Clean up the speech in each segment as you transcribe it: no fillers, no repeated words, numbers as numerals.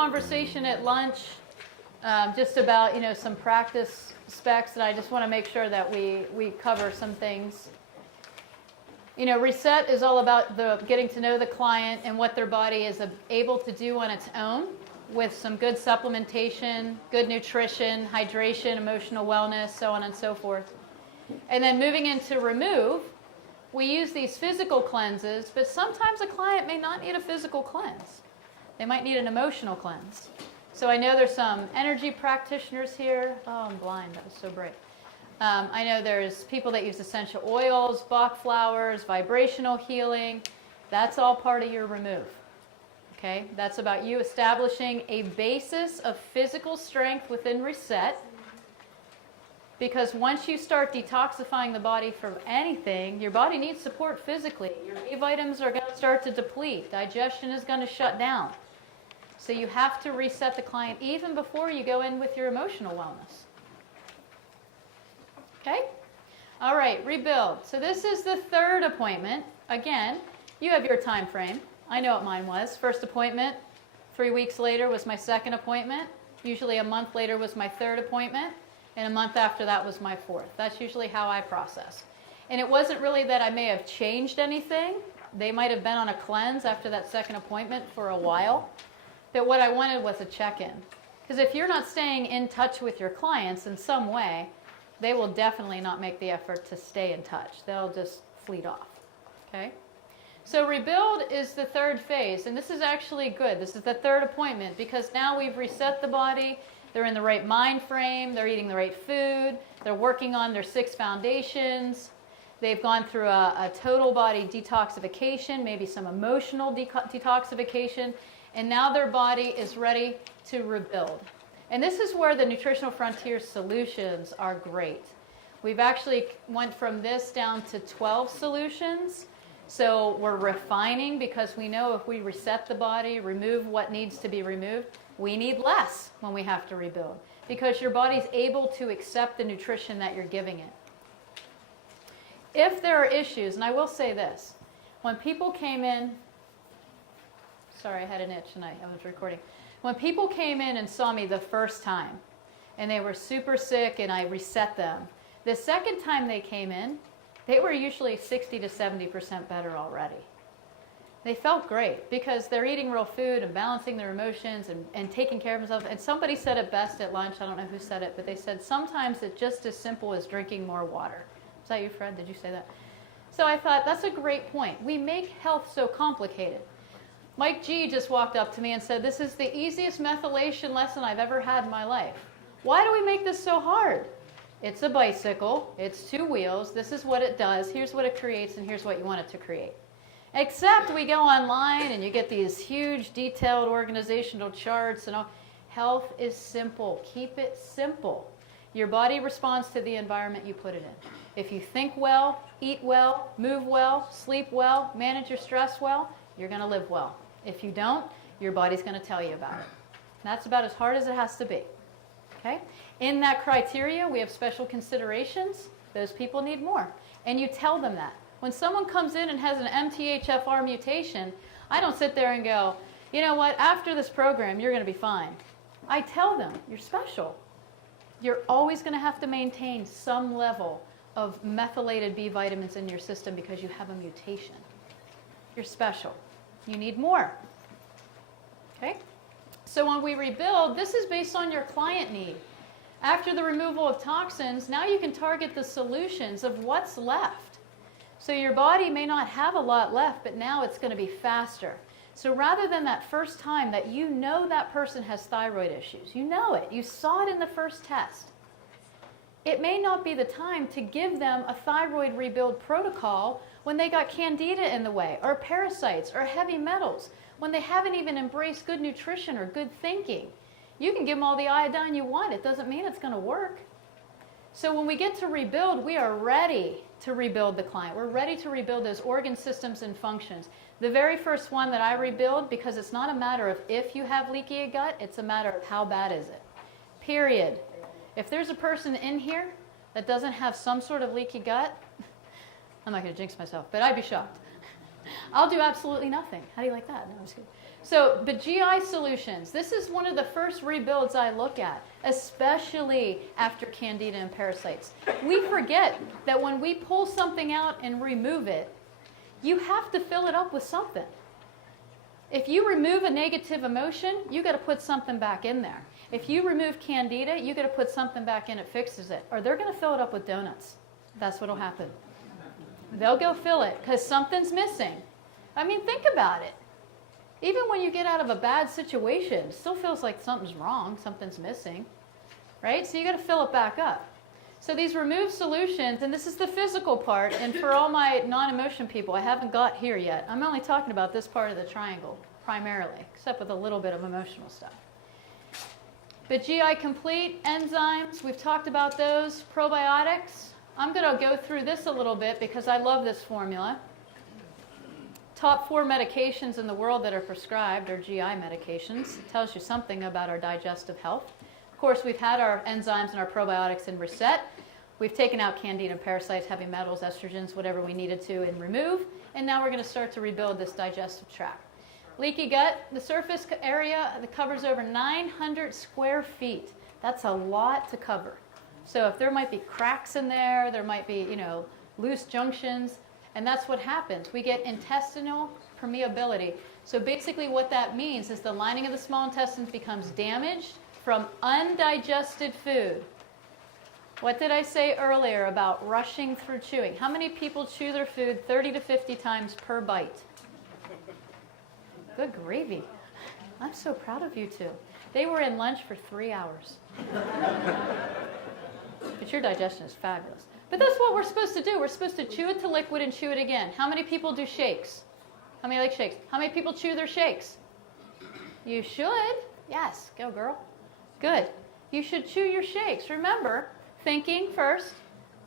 conversation at lunch just about, some practice specs, and I just want to make sure that we cover some things. Reset is all about getting to know the client and what their body is able to do on its own with some good supplementation, good nutrition, hydration, emotional wellness, so on and so forth. And then moving into remove, we use these physical cleanses, but sometimes a client may not need a physical cleanse. They might need an emotional cleanse. So I know there's some energy practitioners here. Oh, I'm blind. That was so bright. I know there's people that use essential oils, Bach flowers, vibrational healing. That's all part of your remove. Okay? That's about you establishing a basis of physical strength within reset. Because once you start detoxifying the body from anything, your body needs support physically. Your B vitamins are going to start to deplete. Digestion is going to shut down. So you have to reset the client even before you go in with your emotional wellness. Okay? All right, rebuild. So this is the third appointment. Again, you have your time frame. I know what mine was. First appointment, 3 weeks later was my second appointment. Usually a month later was my third appointment. And a month after that was my fourth. That's usually how I process. And it wasn't really that I may have changed anything. They might have been on a cleanse after that second appointment for a while. But what I wanted was a check-in. Because if you're not staying in touch with your clients in some way, they will definitely not make the effort to stay in touch. They'll just fleet off. Okay? So rebuild is the third phase, and this is actually good. This is the third appointment because now we've reset the body. They're in the right mind frame. They're eating the right food. They're working on their 6 foundations. They've gone through a total body detoxification, maybe some emotional detoxification, and now their body is ready to rebuild. And this is where the Nutritional Frontiers solutions are great. We've actually went from this down to 12 solutions. So we're refining because we know if we reset the body, remove what needs to be removed, we need less when we have to rebuild because your body's able to accept the nutrition that you're giving it. If there are issues, and I will say this, when people came in, sorry, I had an itch and I was recording. When people came in and saw me the first time and they were super sick and I reset them, the second time they came in, they were usually 60 to 70% better already. They felt great because they're eating real food and balancing their emotions and taking care of themselves. And somebody said it best at lunch. I don't know who said it, but they said sometimes it's just as simple as drinking more water. Is that you, Fred? Did you say that? So I thought that's a great point. We make health so complicated. Mike G just walked up to me and said, this is the easiest methylation lesson I've ever had in my life. Why do we make this so hard? It's a bicycle. It's 2 wheels. This is what it does. Here's what it creates, and here's what you want it to create. Except we go online, and you get these huge, detailed organizational charts. And all. Health is simple. Keep it simple. Your body responds to the environment you put it in. If you think well, eat well, move well, sleep well, manage your stress well, you're going to live well. If you don't, your body's going to tell you about it. That's about as hard as it has to be. Okay? In that criteria, we have special considerations. Those people need more. And you tell them that. When someone comes in and has an MTHFR mutation, I don't sit there and go, you know what, after this program, you're going to be fine. I tell them, you're special. You're always going to have to maintain some level of methylated B vitamins in your system because you have a mutation. You're special. You need more. Okay? So when we rebuild, this is based on your client need. After the removal of toxins, now you can target the solutions of what's left. So your body may not have a lot left, but now it's going to be faster. So rather than that first time that you know that person has thyroid issues, you know it, you saw it in the first test, it may not be the time to give them a thyroid rebuild protocol when they got candida in the way, or parasites, or heavy metals, when they haven't even embraced good nutrition or good thinking. You can give them all the iodine you want. It doesn't mean it's going to work. So when we get to rebuild, we are ready to rebuild the client. We're ready to rebuild those organ systems and functions. The very first one that I rebuild, because it's not a matter of if you have leaky gut, it's a matter of how bad is it. Period. If there's a person in here that doesn't have some sort of leaky gut, I'm not going to jinx myself, but I'd be shocked. I'll do absolutely nothing. How do you like that? No, I'm just kidding. So, but GI solutions, this is one of the first rebuilds I look at, especially after candida and parasites. We forget that when we pull something out and remove it, you have to fill it up with something. If you remove a negative emotion, you got to put something back in there. If you remove candida, you got to put something back in that fixes it. Or they're going to fill it up with donuts. That's what will happen. They'll go fill it because something's missing. I mean, think about it. Even when you get out of a bad situation, it still feels like something's wrong, something's missing, right? So you got to fill it back up. So these remove solutions, and this is the physical part, and for all my non-emotion people, I haven't got here yet. I'm only talking about this part of the triangle, primarily, except with a little bit of emotional stuff. But GI Complete, enzymes, we've talked about those. Probiotics, I'm going to go through this a little bit because I love this formula. Top 4 medications in the world that are prescribed are GI medications. It tells you something about our digestive health. Of course, we've had our enzymes and our probiotics in reset. We've taken out candida and parasites, heavy metals, estrogens, whatever we needed to and remove. And now we're going to start to rebuild this digestive tract. Leaky gut, the surface area that covers over 900 square feet. That's a lot to cover. So if there might be cracks in there, there might be, loose junctions. And that's what happens. We get intestinal permeability. So basically what that means is the lining of the small intestines becomes damaged from undigested food. What did I say earlier about rushing through chewing? How many people chew their food 30 to 50 times per bite? Good gravy. I'm so proud of you two. They were in lunch for 3 hours. But your digestion is fabulous. But that's what we're supposed to do. We're supposed to chew it to liquid and chew it again. How many people do shakes? How many like shakes? How many people chew their shakes? You should. Yes. Go, girl. Good. You should chew your shakes. Remember, thinking first,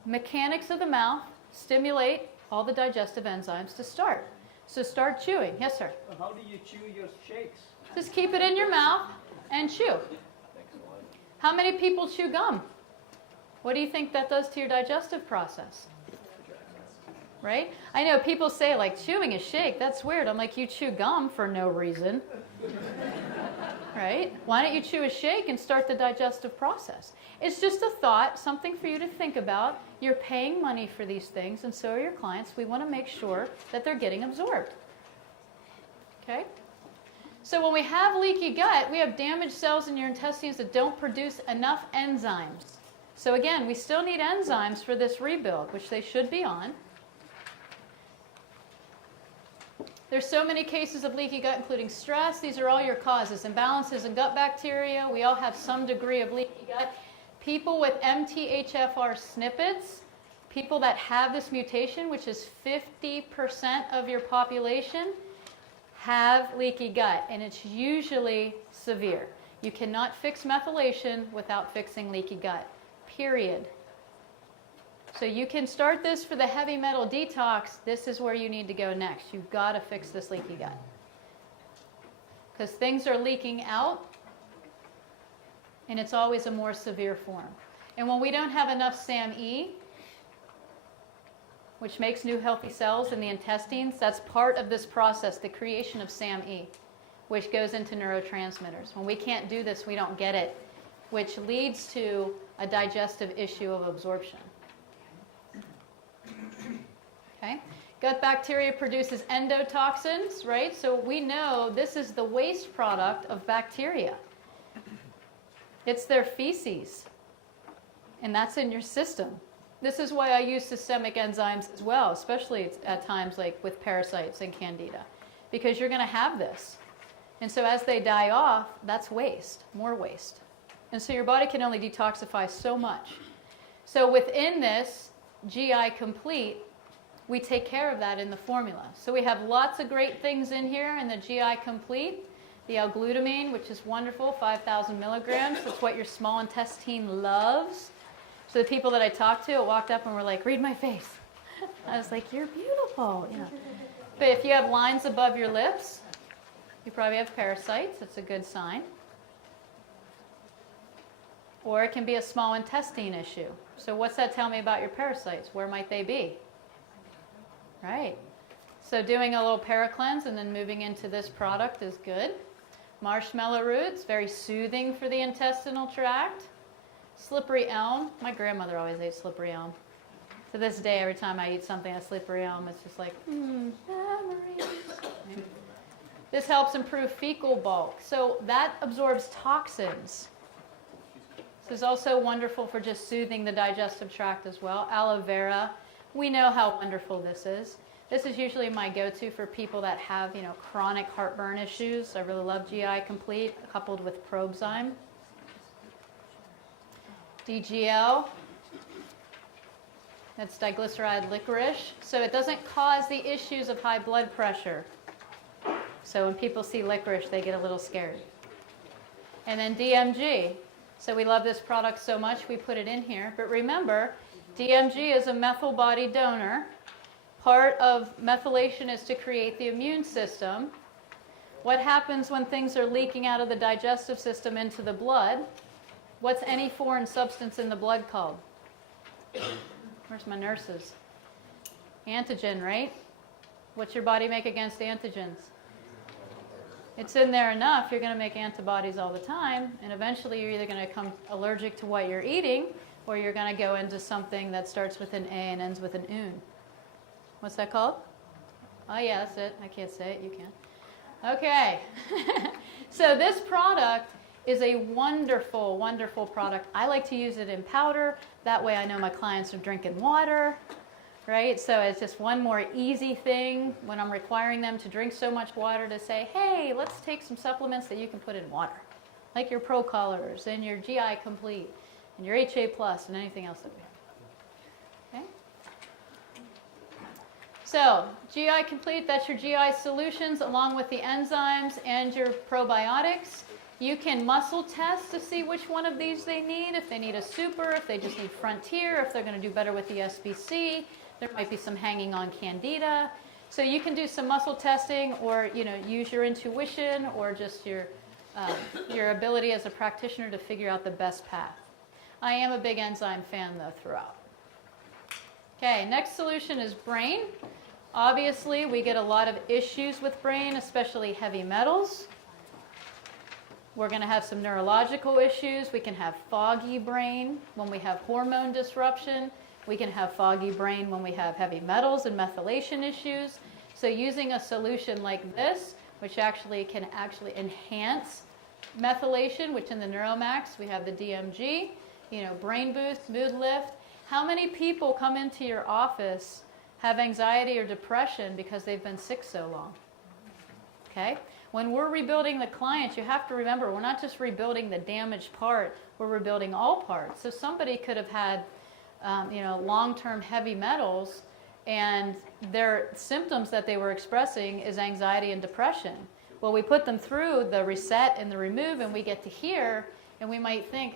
mechanics of the mouth stimulate all the digestive enzymes to start. So start chewing. Yes, sir? How do you chew your shakes? Just keep it in your mouth and chew. How many people chew gum? What do you think that does to your digestive process? Right? I know people say, like, chewing a shake, that's weird. I'm like, you chew gum for no reason. Right? Why don't you chew a shake and start the digestive process? It's just a thought, something for you to think about. You're paying money for these things, and so are your clients. We want to make sure that they're getting absorbed. Okay? So when we have leaky gut, we have damaged cells in your intestines that don't produce enough enzymes. So again, we still need enzymes for this rebuild, which they should be on. There's so many cases of leaky gut, including stress. These are all your causes. Imbalances in gut bacteria. We all have some degree of leaky gut. People with MTHFR snippets, people that have this mutation, which is 50% of your population, have leaky gut, and it's usually severe. You cannot fix methylation without fixing leaky gut. Period. So you can start this for the heavy metal detox. This is where you need to go next. You've got to fix this leaky gut. Because things are leaking out, and it's always a more severe form. And when we don't have enough SAMe, which makes new healthy cells in the intestines, that's part of this process, the creation of SAMe, which goes into neurotransmitters. When we can't do this, we don't get it, which leads to a digestive issue of absorption. Okay? Gut bacteria produces endotoxins, right? So we know this is the waste product of bacteria. It's their feces, and that's in your system. This is why I use systemic enzymes as well, especially at times like with parasites and candida, because you're going to have this. And so as they die off, that's waste, more waste. And so your body can only detoxify so much. So within this GI Complete, we take care of that in the formula. So we have lots of great things in here in the GI Complete. The L-glutamine, which is wonderful, 5,000 milligrams. That's what your small intestine loves. So the people that I talked to walked up and were like, read my face. I was like, you're beautiful. Yeah. But if you have lines above your lips, you probably have parasites. That's a good sign. Or it can be a small intestine issue. So what's that tell me about your parasites? Where might they be? Right. So doing a little para-cleanse and then moving into this product is good. Marshmallow roots, very soothing for the intestinal tract. Slippery elm. My grandmother always ate slippery elm. To this day, every time I eat something at slippery elm, it's just like, memories. This helps improve fecal bulk. So that absorbs toxins. This is also wonderful for just soothing the digestive tract as well. Aloe vera. We know how wonderful this is. This is usually my go-to for people that have, chronic heartburn issues. I really love GI Complete coupled with Probzyme. DGL. That's diglyceride licorice. So it doesn't cause the issues of high blood pressure. So when people see licorice, they get a little scared. And then DMG. So we love this product so much, we put it in here. But remember, DMG is a methyl body donor. Part of methylation is to create the immune system. What happens when things are leaking out of the digestive system into the blood? What's any foreign substance in the blood called? Where's my nurses? Antigen, right? What's your body make against antigens? It's in there enough, you're going to make antibodies all the time, and eventually you're either going to become allergic to what you're eating, or you're going to go into something that starts with an A and ends with an un. What's that called? Oh yeah, that's it. I can't say it, you can. Okay. So this product is a wonderful, wonderful product. I like to use it in powder. That way I know my clients are drinking water, right? So it's just one more easy thing when I'm requiring them to drink so much water to say, hey, let's take some supplements that you can put in water, like your Pro Colors and your GI Complete and your HA Plus and anything else that we have. Okay? So GI Complete, that's your GI solutions along with the enzymes and your probiotics. You can muscle test to see which one of these they need, if they need a super, if they just need Frontier, if they're going to do better with the SBC. There might be some hanging on Candida. So you can do some muscle testing or, use your intuition or just your ability as a practitioner to figure out the best path. I am a big enzyme fan, though, throughout. Okay, next solution is brain. Obviously, we get a lot of issues with brain, especially heavy metals. We're going to have some neurological issues. We can have foggy brain when we have hormone disruption. We can have foggy brain when we have heavy metals and methylation issues. So using a solution like this, which can enhance methylation, which in the Neuromax, we have the DMG, brain boost, mood lift. How many people come into your office have anxiety or depression because they've been sick so long? Okay? When we're rebuilding the clients, you have to remember, we're not just rebuilding the damaged part, we're rebuilding all parts. So somebody could have had, long-term heavy metals, and their symptoms that they were expressing is anxiety and depression. Well, we put them through the reset and the remove, and we get to here, and we might think,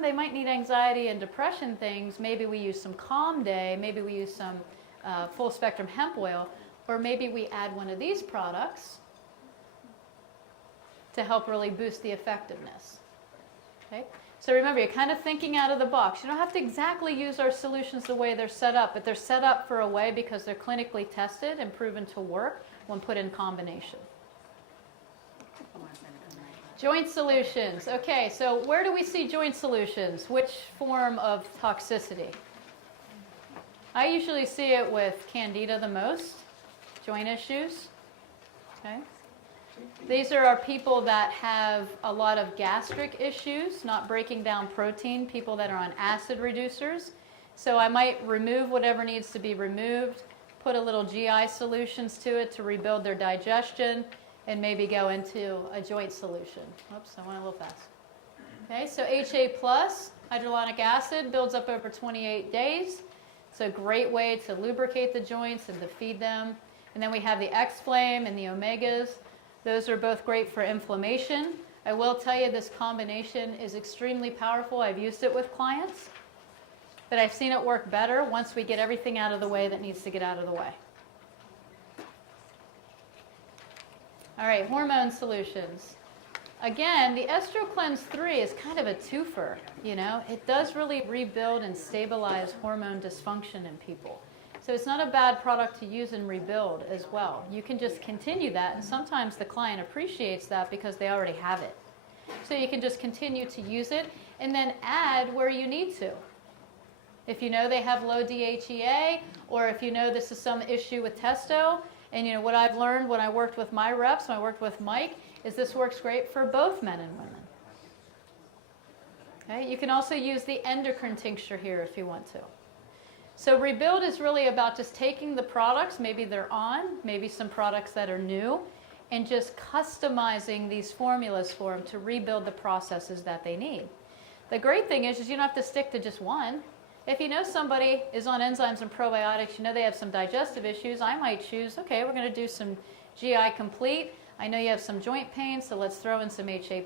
they might need anxiety and depression things. Maybe we use some Calm Day, maybe we use some full spectrum hemp oil, or maybe we add one of these products to help really boost the effectiveness. Okay? So remember, you're kind of thinking out of the box. You don't have to exactly use our solutions the way they're set up, but they're set up for a way because they're clinically tested and proven to work when put in combination. Joint solutions. Okay, so where do we see joint solutions? Which form of toxicity? I usually see it with Candida the most, joint issues. Okay. These are our people that have a lot of gastric issues, not breaking down protein, people that are on acid reducers. So I might remove whatever needs to be removed, put a little GI solutions to it to rebuild their digestion, and maybe go into a joint solution. Oops, I went a little fast. Okay, so HA plus, hydrolonic acid, builds up over 28 days. It's a great way to lubricate the joints and to feed them. And then we have the X-Flame and the Omegas. Those are both great for inflammation. I will tell you this combination is extremely powerful. I've used it with clients, but I've seen it work better once we get everything out of the way that needs to get out of the way. All right, hormone solutions. Again, the EstroCleanse 3 is kind of a twofer, It does really rebuild and stabilize hormone dysfunction in people. So it's not a bad product to use and rebuild as well. You can just continue that, and sometimes the client appreciates that because they already have it. So you can just continue to use it and then add where you need to. If you know they have low DHEA, or if you know this is some issue with testo, and you know what I've learned when I worked with my reps, when I worked with Mike, is this works great for both men and women. Okay? You can also use the endocrine tincture here if you want to. So rebuild is really about just taking the products, maybe they're on, maybe some products that are new, and just customizing these formulas for them to rebuild the processes that they need. The great thing is you don't have to stick to just one. If you know somebody is on enzymes and probiotics, you know they have some digestive issues, I might choose, okay, we're going to do some GI Complete. I know you have some joint pain, so let's throw in some HA+,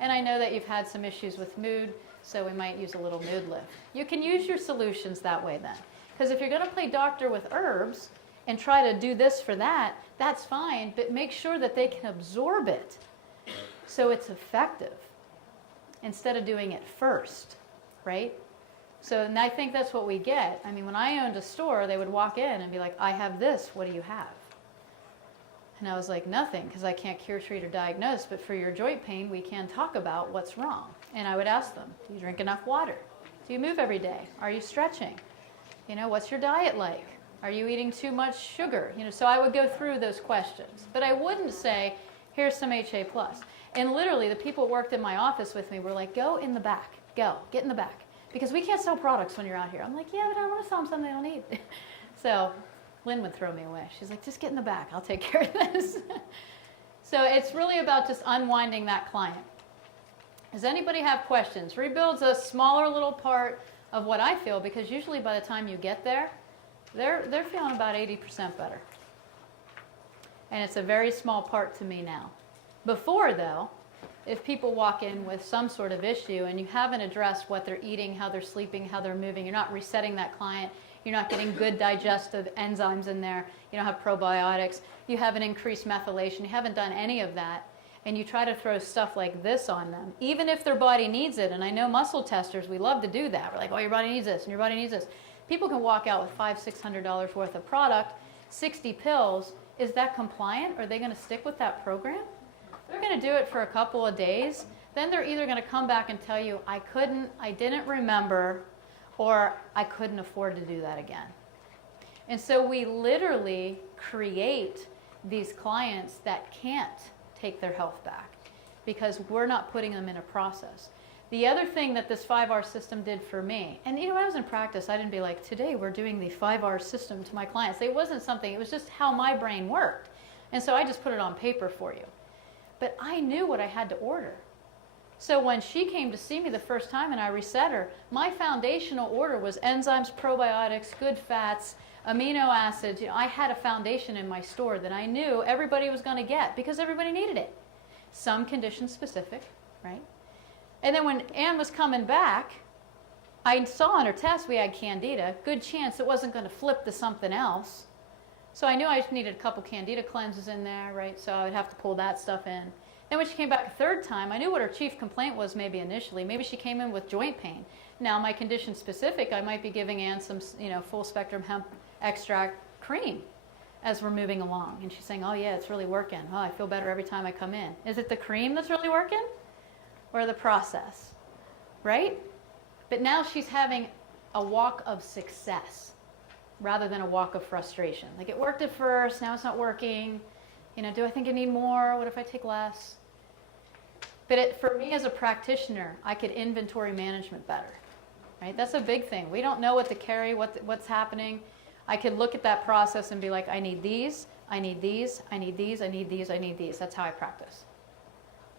and I know that you've had some issues with mood, so we might use a little mood lift. You can use your solutions that way then. Because if you're going to play doctor with herbs and try to do this for that, that's fine, but make sure that they can absorb it so it's effective instead of doing it first, right? So and I think that's what we get. I mean, when I owned a store, they would walk in and be like, I have this, what do you have? And I was like, nothing, because I can't cure, treat, or diagnose, but for your joint pain, we can talk about what's wrong. And I would ask them, do you drink enough water? Do you move every day? Are you stretching? You know, what's your diet like? Are you eating too much sugar? You know, so I would go through those questions. But I wouldn't say, here's some HA+. And literally, the people who worked in my office with me were like, go in the back. Go, get in the back. Because we can't sell products when you're out here. I'm like, yeah, but I want to sell them something they don't need. So Lynn would throw me away. She's like, just get in the back. I'll take care of this. So it's really about just unwinding that client. Does anybody have questions? Rebuild's a smaller little part of what I feel, because usually by the time you get there, they're feeling about 80% better. And it's a very small part to me now. Before, though, if people walk in with some sort of issue and you haven't addressed what they're eating, how they're sleeping, how they're moving, you're not resetting that client, you're not getting good digestive enzymes in there, you don't have probiotics, you haven't increased methylation, you haven't done any of that, and you try to throw stuff like this on them, even if their body needs it. And I know muscle testers, we love to do that. We're like, oh, your body needs this, and your body needs this. People can walk out with $500-600 worth of product, 60 pills. Is that compliant? Are they going to stick with that program? They're going to do it for a couple of days. Then they're either going to come back and tell you, I couldn't, I didn't remember, or I couldn't afford to do that again. And so we literally create these clients that can't take their health back because we're not putting them in a process. The other thing that this 5R system did for me, and you know, when I was in practice, I didn't be like, today we're doing the 5R system to my clients. It wasn't something, it was just how my brain worked. And so I just put it on paper for you. But I knew what I had to order. So when she came to see me the first time and I reset her, my foundational order was enzymes, probiotics, good fats, amino acids. You know, I had a foundation in my store that I knew everybody was going to get because everybody needed it. Some condition specific, right? And then when Ann was coming back, I saw on her test we had candida. Good chance it wasn't going to flip to something else. So I knew I just needed a couple candida cleanses in there, right? So I would have to pull that stuff in. Then when she came back a third time, I knew what her chief complaint was maybe initially. Maybe she came in with joint pain. Now my condition specific, I might be giving Ann some, you know, full spectrum hemp extract cream as we're moving along. And she's saying, oh yeah, it's really working. Oh, I feel better every time I come in. Is it the cream that's really working? Or the process, right? But now she's having a walk of success rather than a walk of frustration. Like, it worked at first, now it's not working. You know, do I think I need more? What if I take less? But for me as a practitioner, I could inventory management better, right? That's a big thing. We don't know what to carry, what's happening. I could look at that process and be like, I need these, I need these, I need these, I need these, I need these. That's how I practice.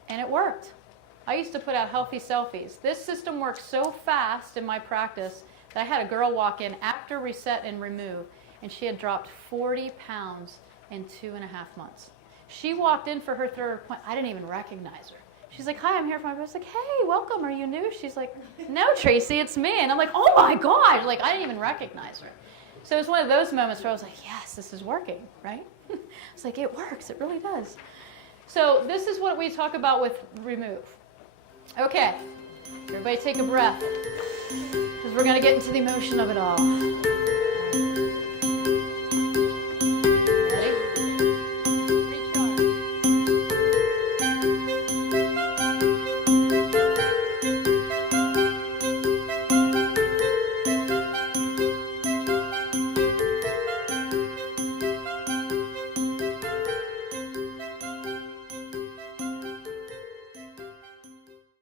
And it worked. I used to put out healthy selfies. This system works so fast in my practice that I had a girl walk in after reset and remove, and she had dropped 40 pounds in 2.5 months. She walked in for her third appointment. I didn't even recognize her. She's like, hi, I'm here for my birthday. I was like, hey, welcome. Are you new? She's like, no, Tracy, it's me. And I'm like, oh my God. Like, I didn't even recognize her. So it was one of those moments where I was like, yes, this is working, right? It's like, it works. It really does. So this is what we talk about with remove. Okay, everybody take a breath, because we're going to get into the emotion of it all.